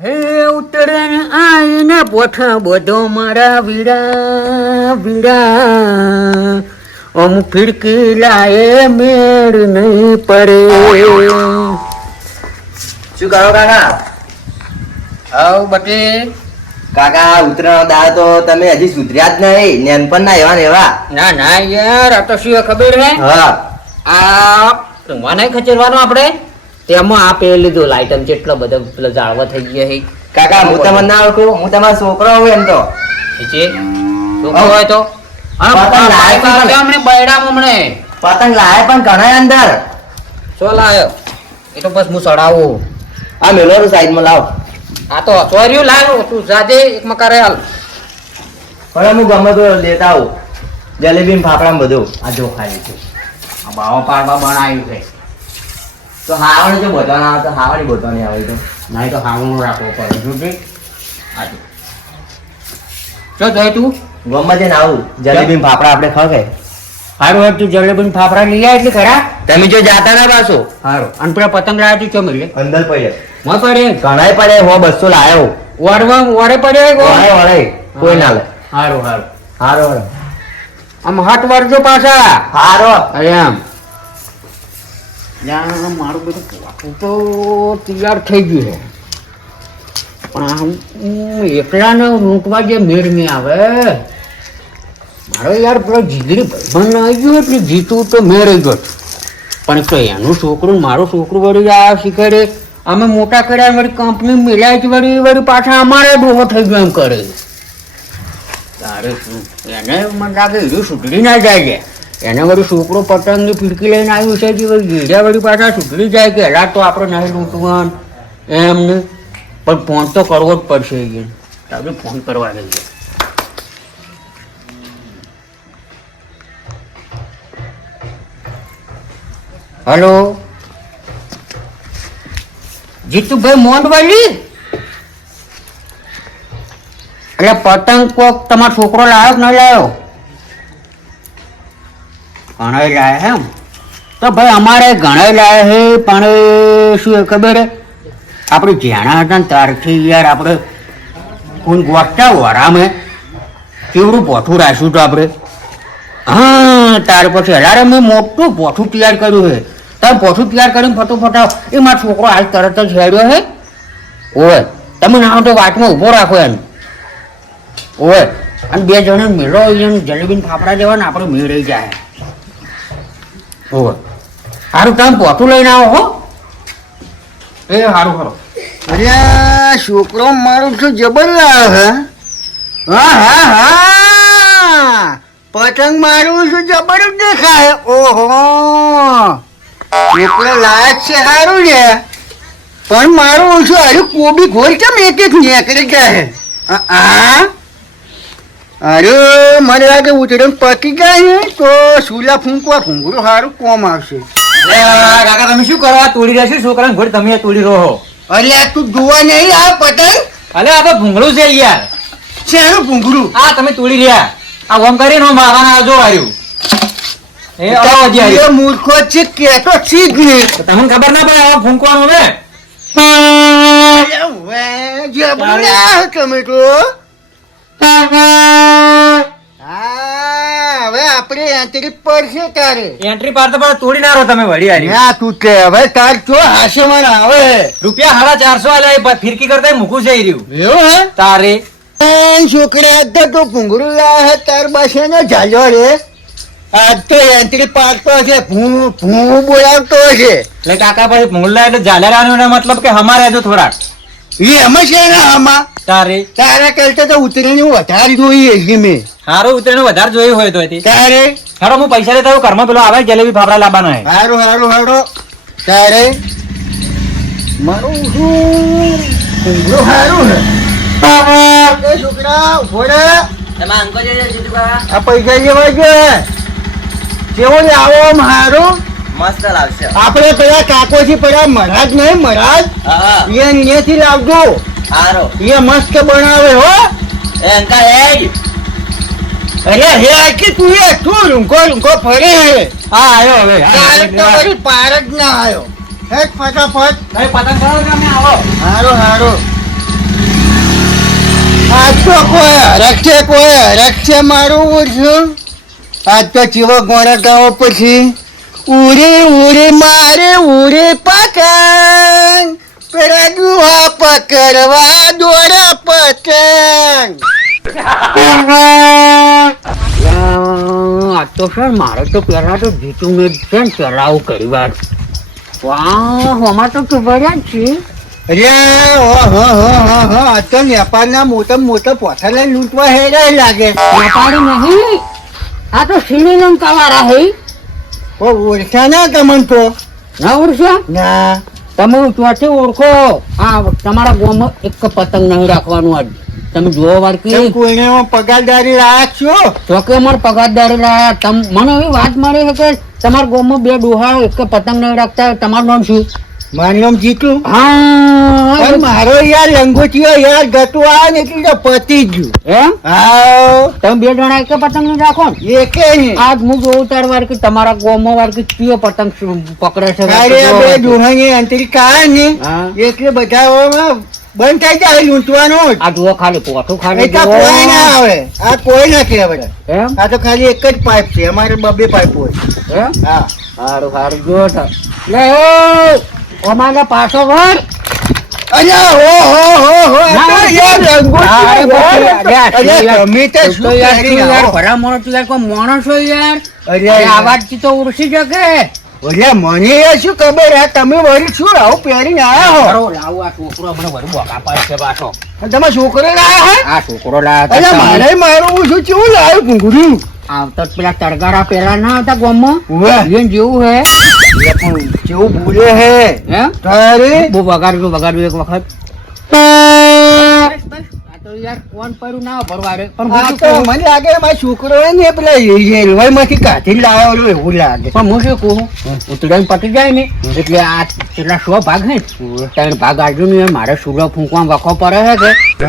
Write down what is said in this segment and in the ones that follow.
હે ઉતરણ આઈને પોઠા બધો મારા વીરા વીરા અમ ફિરકી લાયે મેળ નહીં પડે. શું કરો કાકા? આવ બટી કાકા ઉતરાનો દાળ તો તમે હજી સુધર્યા જ નહીં, નેનપણ ના એવા ને એવા. ના ના યાર આ તો શું ખબર હે હા આ મને ખચેરવાનો આપણે તેમાં આ પેલું લીધું લાઈટમ જેટલો બધો પેલો જાળવા થઈ ગયા હે. કાકા હું તમને ના ઓળખું, હું તમારો છોકરો હું એમ તો. છે છોકરો હોય તો પતંગ લાય પણ હમણે બૈડામ હમણે પતંગ લાય પણ ઘણા અંદર. શું લાયો એ તો બસ હું ચડાવું. આ મેલો સાઈડમાં લાવ. આ તો ચોર્યું લાવ્યો તું જાજે એક મકારે હાલ. પણ હું ગમે તો લેતા આવું જલેબી ને ફાફડા બધું. આ જો ખાઈ છે આ બાવો પાડવા બનાવ્યું છે. તો હાવણી જો બધા ના આવે તો હાવણી બધા નહીં આવે તો નહીં તો હાવણું રાખવો પડે જોજે. આજે શું જોઈ તું ગમે તે આવું જલેબી ને ફાફડા આપણે ખાવે. સારું હોય તું જલેબી ને ફાફડા લઈ આય એટલે ખરા. તમે જો જાતા ના પાછો સારું અને પેલા પતંગ લાવ્યા તું ચો મળે અંદર પડે ન પડે ઘણાય પડે. 200 લાયો વરવા વરે પડે વળે વળે કોઈ ના લે. સારું સારું હારો હારો આમ હટ વરજો પાછા. હારો અરે આમ ત્યાં મારું બધું પોઠું તો તૈયાર થઈ ગયું છે પણ આમ એકલાને લૂંટવા જે મેળ નહીં આવે. મારો યાર પેલો જીગરી ભાઈબંધ આવી ગયો એટલે જીતું તો મેળ ગયો પણ તો એનું છોકરું ને મારું છોકરું વળી આ શીખવાડે અમે મોટા કર્યા વળી કંપની મિલાય છે વળી વળી પાછા અમારે ડોહો થઈ ગયો એમ કરે. તારે શું એને મને લાગે હીરું સુધરી ના જાય છે. એને વળી છોકરો પતંગની ફીરકી લઈને આવ્યું છે કે વળી ગીડા વળી પાછા સુધરી જાય કે હેલા તો આપણે નહીં લૂંટવાનું એમને પણ ફોન તો કરવો જ પડશે આપણે ફોન કરવા દઈએ. હલો જીતુભાઈ મોંડવાલી એટલે પતંગ કોક તમારો છોકરો લાવ્યો કે નહીં લાવ્યો? ઘણા લાયા એમ તો ભાઈ અમારે ઘણા લાયા છે પણ શું એ ખબર હે આપણે જ્યાણા હતા ને ત્યારથી યાર આપણે કોઈ ગોઠતા વરામે કેવડું પોઠું રાખ્યું હતું આપણે. હા ત્યાર પછી અલારે મેં મોટું પોઠું તૈયાર કર્યું છે. તમે પોઠું તૈયાર કરીને ફટોફટ એ મારો છોકરો હાલ તરત જ હેડ્યો છે. ઓય તમે ના તો વાતમાં ઊભો રાખો એમ. ઓય અને બે જણે મેળો એને જલેબીને ફાફડા દેવાને આપણે મેળવી જાય. ઓય સારું તમે પોઠું લઈને આવો હો. એ સારું ખરો. અરે છોકરો મારું શું જબર લાવ્યો હે. હા હા હા પતંગ મારું શું જબર જ દેખાય. ઓહો છોકરો લાયક છે સારું છે પણ મારું શું હારું કોબી ઘોર કેમ એક એક નીકળી ગયા હે. અરે મને લાગે ઉતરણ પકી જાય ને તો સુલા ફૂંકવા ફૂંકરું સારું કોમ આવશે. કાકા તમે શું કરવા તોડી રહ્યા છો છોકરાને ઘોડી તમે તોડી રહો. અરે આ તું જોવા નહીં આ પતંગ અલે આ તો ભૂંગળું છે યાર. શેનું ભૂંગળું? આ તમે તોડી રહ્યા આ ઓમ કરીને મારવાના આવજો આવ્યું એ આવો હજી આવ્યું. એ મૂર્ખો છે કેતો છે જ નહીં. તમને ખબર ના પડે આવા ફૂંકવાનું ને. તમે તો હવે આપણે એન્ટ્રી પડશે તારે. એન્ટ્રી પાર તો પણ તોડી ના રહો તમે વળી આવી ના તું કે હવે તાર ચો હાશે મને આવે રૂપિયા 450 આલ્યા ફિરકી કરતા મૂકું છે એ રહ્યું એવું હે તારે છોકરા આજ તો ભૂંગળું લાવે તાર પાસે ને ઝાલ્યો રે આજ તો એન્ટ્રી પાડતો છે ભૂ ભૂ બોલાવતો છે. એટલે કાકા પછી ભૂંગળા એટલે ઝાલેરાનો મતલબ કે હમારે જો થોડાક એમાં છે ને આમાં તારે તારા કરતા તો ઉતરેણી વધારે જોઈએ છે મેં. હારું ઉતરેનું વધારે જોયું હોય તો તારે હારો હું પૈસા લેતા હું ઘરમાં પેલો આવે જલેબી ફાફડા લાવવાનો હે. હારું હારું હારું તારે મારું શું ભૂંગળું હારું હે. એ છોકરા ઉભો રે. આ પૈસા જેવા છે કેવો ને આવો હારું મસ્ત લાગશે. આપણે પેલા કાકોથી પેલા મહારાજ નહીં મહારાજ અહીંયાથી લાવજો. હારો એ મસ્ત બનાવે હો. એ અંકલ એ અરે હે આખી તું એ તું રૂંકો રૂંકો ફરે હે. હા આવ્યો હવે તારે તો વળી પાર જ ના આવ્યો. હેડ ફટાફટ. પતંગ કરો તમે આવો હારો હારો આ તો કોઈ હરખ છે મારું ઓછું. આજ તો ચીવો ગોળા ગાવો પછી ઉડી મારે ઉડી પતંગ પેલા દુહા પકડવા દોડે પતંગ. આ તો સર મારે તો પેલા તો જીતું ને જ છે ને ચલાવું કરી વાર. વાહ આમાં તો ખબર જ છે. આ તો વેપારના મોટા પોથા લઈને લૂંટવા હેરાય લાગે. વેપારી નહીં, આ તો શ્રીલંકા વાળા હે. ઓળખા ના તમને તો ના ઓળખ્યા? ના. તમે ચોથી ઓળખો. આ તમારા ગામમાં એક પતંગ નહીં રાખવાનું. આજ તમે જોવો વાર કે કોઈને પગારદારી રાખશો તો કે અમારે પગારદારી લાયા. મને એવી વાત મળી છે કે તમારા ગામમાં બે ડોહા એક પતંગ નહીં રાખતા. તમારું નામ શું? મારું નામ જીતું. હા પણ મારો યાર લંગોટીઓ યાર ગતું આવે ને એટલે તો પતી ગયું. એમ? હા તમે બે જણા એક પતંગ નહીં રાખો ને? એકે નહીં. આજ હું જોઉં તાર વાર કે તમારા ગામમાં વાર કે કયો પતંગ પકડે છે. અરે આ બે ડોહાની અંતરિક આવે ને હા. એટલે બધા બંધ થઈ જાય લૂંટવાનું જ. આ જુઓ ખાલી પોઠું ખાલી એ તો કોઈ ના આવે. આ કોઈ ના કહેવાય. એમ? આ તો ખાલી એક જ પાઇપ છે. અમારે બબે પાઇપ હોય. એમ? હા સારું સારું જો લે અમારે પાછો વળ. અરે હો ના, આ તો યાર લંગોટીઓ અરે, યાર. યાર, અરે યાર, તમે તો તું શું તો યાર, કરી તું યાર આવો? ભલા માણસ, તું યાર કોઈ માણસ હોય યાર. અરે અરે યાર. આવાજથી તો ઉડસી શકે. અરે મને યાર શું ખબર આ તમે વળી શું આવું પહેરીને આયા હો? ખરો લાવું આ છોકરો મને વળી બોકા પાડે છે પાછો. તમે છોકરો લાયા હે? આ છોકરો લાયા અરે હતા મારે મારું શું કેવું લાવ્યું ભૂંગળું? આવતા જ પેલા તરગારા પેલા ના હતા ગામમાં ઉવે. એને જેવું હે એ પણ કેવું બોલે હે એમ તારે બહુ વગાડ્યું એક વખત. આ તો યાર કોણ પડ્યું ના ભરવાડે પણ આ હું તો શું કહું? મને લાગે મારો છોકરો હે ને પેલા રેલવેમાંથી કાઢી લાવેલો એવું લાગે. પણ હું શું કહું ઉતરાયણ પતી જાય ને એટલે આ કેટલા 100 ભાગ હે ને? 3 ભાગ આલજો ને યાર, મારે સુલો ફૂંકવા વખો પડે છે કે 3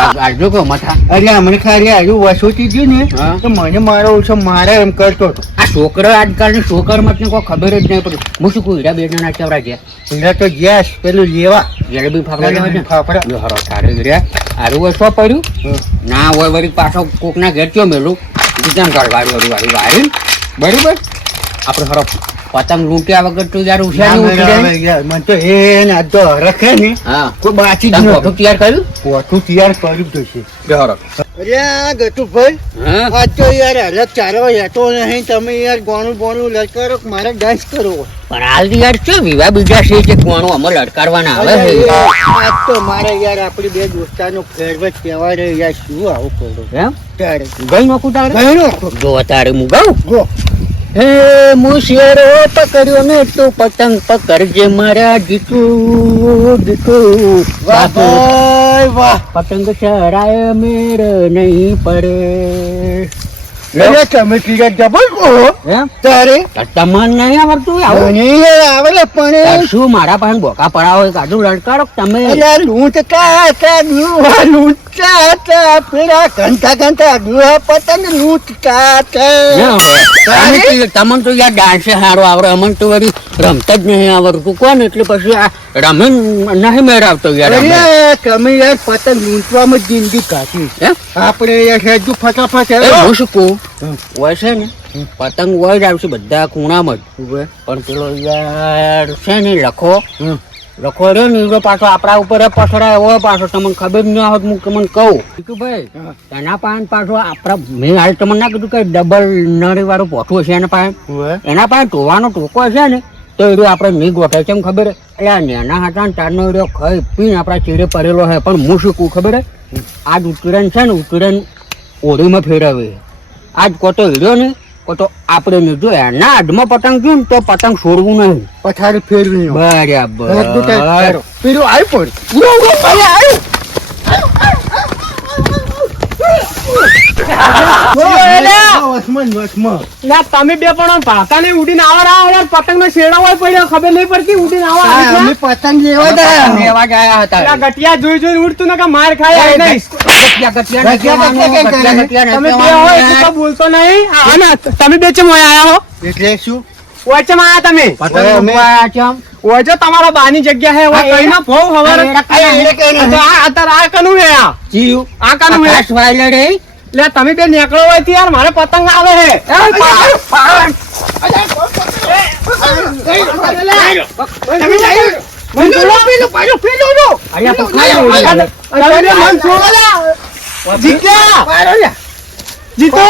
ભાગ આલજો કે મથા. અરે હમણાં ખાલી આજુ વસોતી ગયું ને હા. તો મને મારો ઓછો મારે એમ કરતો હતો. આ છોકરો આજકાલની છોકર મત કોઈ ખબર જ નહીં પડી. હું શું કહું હીરા બે જણા ચવરા ગયા પેલા તો ગેસ પેલું લેવા જલેબી ફાફડા લેવા છે ને? ફાફડા. જો હરો તારે ગયા આરું હોય શું પડ્યું ના હોય વળી પાછો કોકના ઘેર ચો મેલું બીજામ કાઢ વાળી બરાબર. આપણે હરો પતંગ લૂંટ્યા વગર તો યાર ના ઉછાળી મેળવે ઉતરે. યાર, મને તો એ ને આ તો હરખે ને હા કોઈ બાચી જ તમે નહોતું. ફોટો તૈયાર કર્યું? પોઠું તૈયાર કર્યું જ છે. જો હરો અરે આ ગટુભાઈ હા આજ તો યાર હાલત ચારવા હેતો નહીં. તમે યાર ગોણું લટકારો કે મારે ડાન્સ કરવો. પણ હાલ યાર શું વિવાહ બીજા છે જે કોણું અમર લટકારવાના આવે અરે છે યાર, આજ તો મારે યાર આપણી બે દોસ્તારનો ફેરવેટ તહેવાર છે યાર. શું આવું કરું એમ ત્યારે ગઈ નોખું તારે ગયનો જો તારે હું ગાઉં ગો. હે મુશેરો પકડ્યો ને તું પતંગ પકડજે મારા જીતું વાહ ભાઈ વાહ. પતંગ ચરાય મેર નહીં પડે. અરે તમે તીરા ડબલ કહો એમ તારે તમને નહીં આવડતું આવું? મને યાર આવડે પણ તાર શું મારા પાસે બોકા પડાવો કાજુ લડકારો કે તમે અરે લૂંટતા હતા દુહા લૂંટતા હતા પેલા ઘંટા દુહા પતંગ લૂંટતા હતા. તમને તો યાર ડાન્સે સારો આવડે અમને તો વળી રમતા જ નહીં આવડતું કોણ એટલે પછી આ રમે નહીં મેળ આવતો યાર અમે. અરે તમે યાર પતંગ લૂંટવામાં જ જિંદગી કાઢી. એમ? આપણે યાર હેજુ ફટાફટ એ હેલો. હું શું કહું હોય છે ને પતંગ હોય જ આવશે બધા ખૂણામાં જ પણ પેલો યાર છે ને લખો રહ્યો ને એ પાછો આપણા ઉપર પસરાય હોય પાછો તમને ખબર ન હોત હું તમને કહું ભાઈ એના પાસે પાછો આપણા મેં હાલ તમને ના કીધું કે ડબલ નળી વાળું પોઠું છે એના પાસે એના પાસે ટોવાનો ટોકો છે ને તો એ આપણે નહીં ગોઠાય કેમ ખબર એટલે આ નેના હતા ને તારનો એ ખાઈ પીને આપણા ચીડે પડેલો છે પણ હું શું કહું ખબર આજ ઉત્તરાયણ છે ને ઉત્તરાયણ ઓળીમાં ફેરવે આજ કોતો હીરો ને કોતો આપણે નહીં જો એના હાથમાં પતંગ જોયું ને તો પતંગ છોડવું નહીં પથારી ફેરવી બરાબર પેલું આવી ના તમે બે પણ ભાતા ને ઉડીને આવા યાર પતંગ નો શેડો હોય પડ્યો ખબર નહીં પડતી ઉડીને આવા અમે પતંગ લેવા ગયા. લેવા ગયા હતા ગટિયા જોઈ જોઈ ઉડતું ને કે માર ખાય નહીં તમે બે હોય એટલું તો બોલતો નહીં તમે બે ચમ આયા હો એટલે શું ઓચમ આયા તમે અમે- ઓય જો તમારા બાની જગ્યા હે ઓય હા, કઈના ભોવ હવાર અરે, કઈના હે, કઈના હે. તો આ અત્યારે આ કનું હે આ જીવ આ કનું હે આકાશ વાયલર હે લે તમે બે નીકળો હોય તો યાર મારે પતંગ આવે હે અરે પણ ખાઈ ઉડી તમે બે મન છોડો લા. જીત્યા જીતો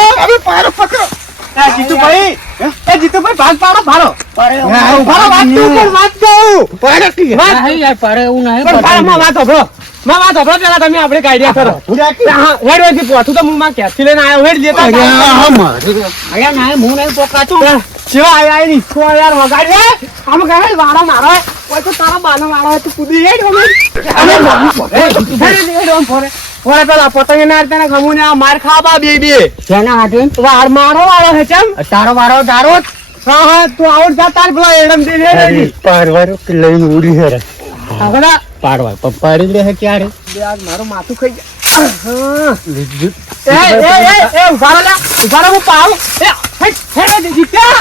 એ જીતુભાઈ એ જીતુભાઈ ભાગ પાડો ભાડો ભાડો વાત તો ઉપર વાત કહું વાત નહીં યાર પાડે એવું નહીં પણ ભાડો માં વાત હોભળો પેલા તમે આપણે કાઢ્યા કરો હા હેડ વેજી પોઠું તો હું માં ક્યાંથી લઈને આવ્યો હેડ લેતા અરે ના હું નહીં પોકાતો શિવા આયા ની કો યાર વગાડ રે આમ કહે વાળા મારો ઓય તો તારા બાનો વાળો હોય તો કૂદી હેડ અમે ફોરે પેલા પતંગ ના આરતા ને ખમુને આ માર ખાવા બે શેના હાથે વાળ મારો વાળો હે ચમ તારો વારો તારો જ હા હા તું આઉટ જા તાર પેલા એડમ દે રે પારવારો લઈને ઉડી હેરે આગળ પાડવા પપ્પાડી રે ક્યારે બે આજ મારું માથું ખાઈ ગયા એ ઉભા રહો હું પાવ એ હેડ જીત્યા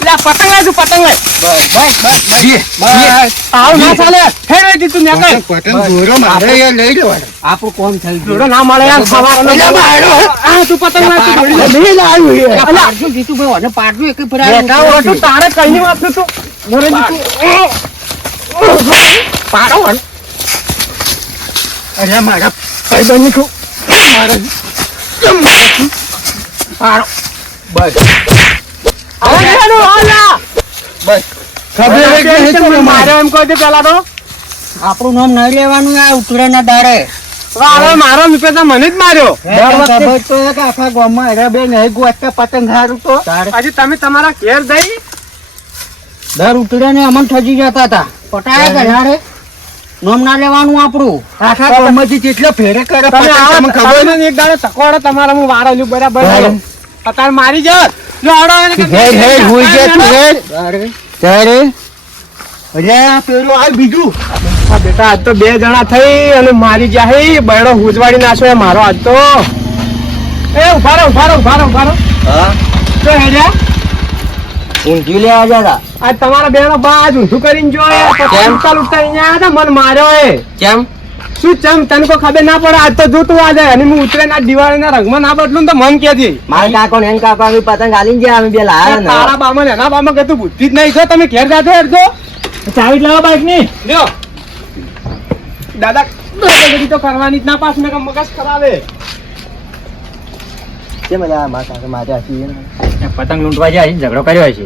લે પતંગ લે તું પતંગ લે પાવ ના ચાલે હેડ તું નીકળ પતંગ દોરો મારે યાર લઈ લેવાનો આપણું કોમ થઈ ગયું જોડો ના મળે યાર સવારનો આ તું પતંગ લે તું દોડી લે નહીં લાવ્યું યાર અલા પાડજો જીતુભાઈ અને પાડજો એક ફેરા બેટા તું તારે કઈની વાત છે તું મોરે જીતું પાડો વન અરે મારા ભાઈ બની તું મારે પાડો ખબર કે તું મારે એમ કહી દે પેલા તો આપણું નામ નહીં લેવાનું આ ઉતરેના દાડે હવે મારો મિત્ર મને જ માર્યો ખબર તો કે આખા ગામમાં અરે બે નહીં ગોટતા પતંગ હારું તો હજી તમે તમારા ઘેર જઈ દર ઉતરે ને અમન ઠજી જતા હતા પટાયા પેલા રે નામ ના લેવાનું આપણું આખા ગામમાંથી કેટલો ફેરે કરે તમે પતંગ આવો તમને ખબર ખબર એક દાડો તકવાડો તમારા હું વાળો લ્યું બરાબર બરાબર. અત્યારે મારી જાત જો હડો એને કે હેડ હેડ હોઈ ગયા તું હેડ ત્યારે અરે આ પેલું આ બીજું આ બેટા આજ તો બે જણા થઈ અને મારી જાહી બૈડો હુજવાડી નાખ્યો એ મારો આજ તો એ ઉભા રહો હા તો હેડ્યા ઊંધિયું લેવા આવ્યા હતા આજ તમારા બેનો બા આજ ઊંધું કરીને જો એ કેમ? પતંગ લૂંટતા અહીંયા આવ્યા હતા, મને માર્યો એ કેમ શું ચમ તને કોઈ ખબર ના પડે આજ તો જોતું આજે અને હું ઉતરે ના દિવાળીના રંગમાં ના બદલું તો મન કેજી મારા કાકો ને એન કાકો અમે પતંગ આલીને ગયા અમે બે લાયા ને તારા બામાં ને એના બામાં કહેતું બુદ્ધિ જ નહીં જો તમે ઘેર જાતે હેડજો ચાવી લાવો બાઈક ની લ્યો દાદા દાદાગીરી તો કરવાની જ ના પાસ ને મગજ ખરાબે કેમ બધા મારા કાકા માર્યા છે પતંગ લૂંટવા જાય ઝઘડો કર્યો છે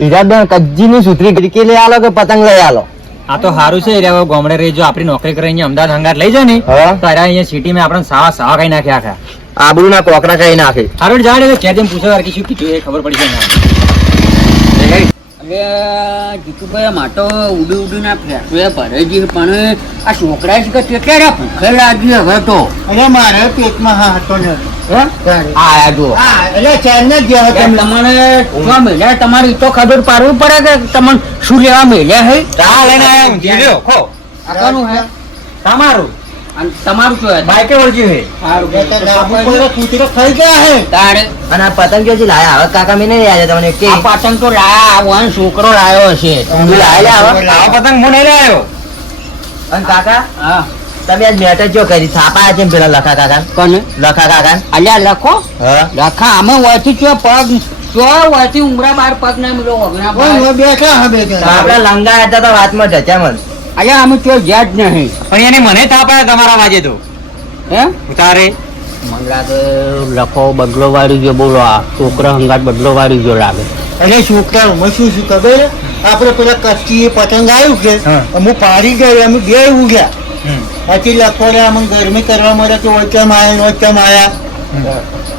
ઈરાદા કજ્જી ની સુધરી ગીરકી લઈ આલો કે પતંગ લઈ આલો આ તો સારું છે રે ગામડે રહી જો આપણી નોકરી કરી અહીંયા અમદાવાદ હંગાત લઈ જાય ને હા તો અરે અહીંયા સિટીમાં આપણે સાવા કઈ નાખ્યા આખા આબરૂ ના કોકરા કઈ નાખે હારું જાણે કે જેમ પૂછો કે શું કીધું એ ખબર પડી જાય અરે જીતુભાઈ માટો ઉડી ના ફેંકવે ભરેજી પણ આ છોકરા છે કે કેટલા ભૂખે લાગી હવે તો અરે મારે પેટમાં હા હતો ને આયા જો એટલે ચાઇના જ ગયા હતા તમને શું મેલ્યા તમારી તો ખબર પાડવું પડે કે તમને શું લેવા મેલ્યા હે ચા લઈને આયા ઊંધિયું લ્યો ખો આ કોનું હે તમારું અને તમારું શું હે બાઈકે વળગ્યું હે કૂતરો ખાઈ ગયા હે તારે અને આ પતંગ ક્યાંથી લાયા હવે કાકા મેં નહીં યાદ તમને કે આ પતંગ તો લાયા વન છોકરો લાયો હશે ઊંધિયું લાયા હવે આવો પતંગ હું નહીં લાયો અને કાકા હા તમે આજ મેટર જો કરી થાપા છે ને પેલા લખા કાકા કોને લખા કાકા અલ્યા લખો હા લખા અમે વયથી ચો પગ ચો વયથી ઉમરા બાર પગ ના મિલો વગના ઓય, બેઠા હવે તો આપડા લંગા હતા તો વાતમાં ઢચ્યા મન અલ્યા અમે ચો જ્યાં જ નહીં પણ એને મને થાપાયા તમારા વાજે તો હે ઉતારે મને લાગે લખો બદલો વાળી ગયો બોલો આ છોકરા હંગાત બદલો વાળી ગયો લાગે અરે છોકરાઓમાં શું શું ખબર હે? આપણે પેલા કચ્છી પતંગ આવ્યું કે હા. અમુક પાડી ગઈ અમે બે ઉગ્યા પછી લખોડે અમને ગરમી કરવા મળે કે ઓચમ આયા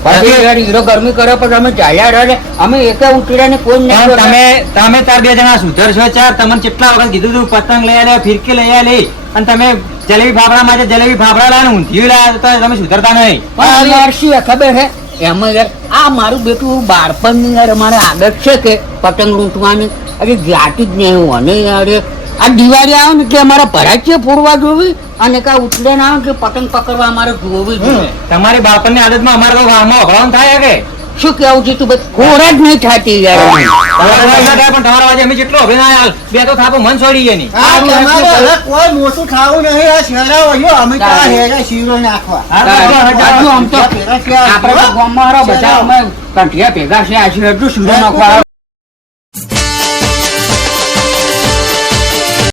પછી યાર હીરો ગરમી કરે પણ અમે ચાલ્યા રહે અમે એકે ઉતર્યા ને કોઈ નહીં તમે તાર બે જણા સુધરશો ચાર તમને કેટલા વખત કીધું તું પતંગ લઈ આલે ફિરકી લઈ આલે અને તમે જલેબી ફાફડા માટે જલેબી ફાફડા લાવે ને ઊંધિયું લાવે તો તમે સુધરતા નહીં પણ યાર શું ખબર હે એમાં યાર આ મારું બેટું બાળપણની યાર અમારે આદત છે કે પતંગ લૂંટવાની અરે જાતી જ નહીં હું અને યાર આ દિવાળી આવે ને એટલે અમારે ભરાચીએ ફોડવા જોવી અને કા ઉતરેણ આવે કે પતંગ પકડવા અમારે જોવી જોઈએ તમારી બાળપણની આદતમાં અમારે તો વાહમાં અભળાવાનું થાય કે શું કેવું છે તું ભાઈ ખોર જ નહીં થતી યાર તમારા વાજે ના થાય, પણ તમારા વાજે અમે જેટલો હવે ના હાલ બે તો થાપો મન છોડી ગયા નહીં. આ તમારે હવે કોઈ મોટું ખાવું નહીં. આ શેરા વળ્યો, અમે તો આ હેરા શીરો નાખવા. આમ તો આપણે તો ગામમાં હારા બધા અમે કંઠિયા ભેગા છે આ છે એટલું શીરો નાખવા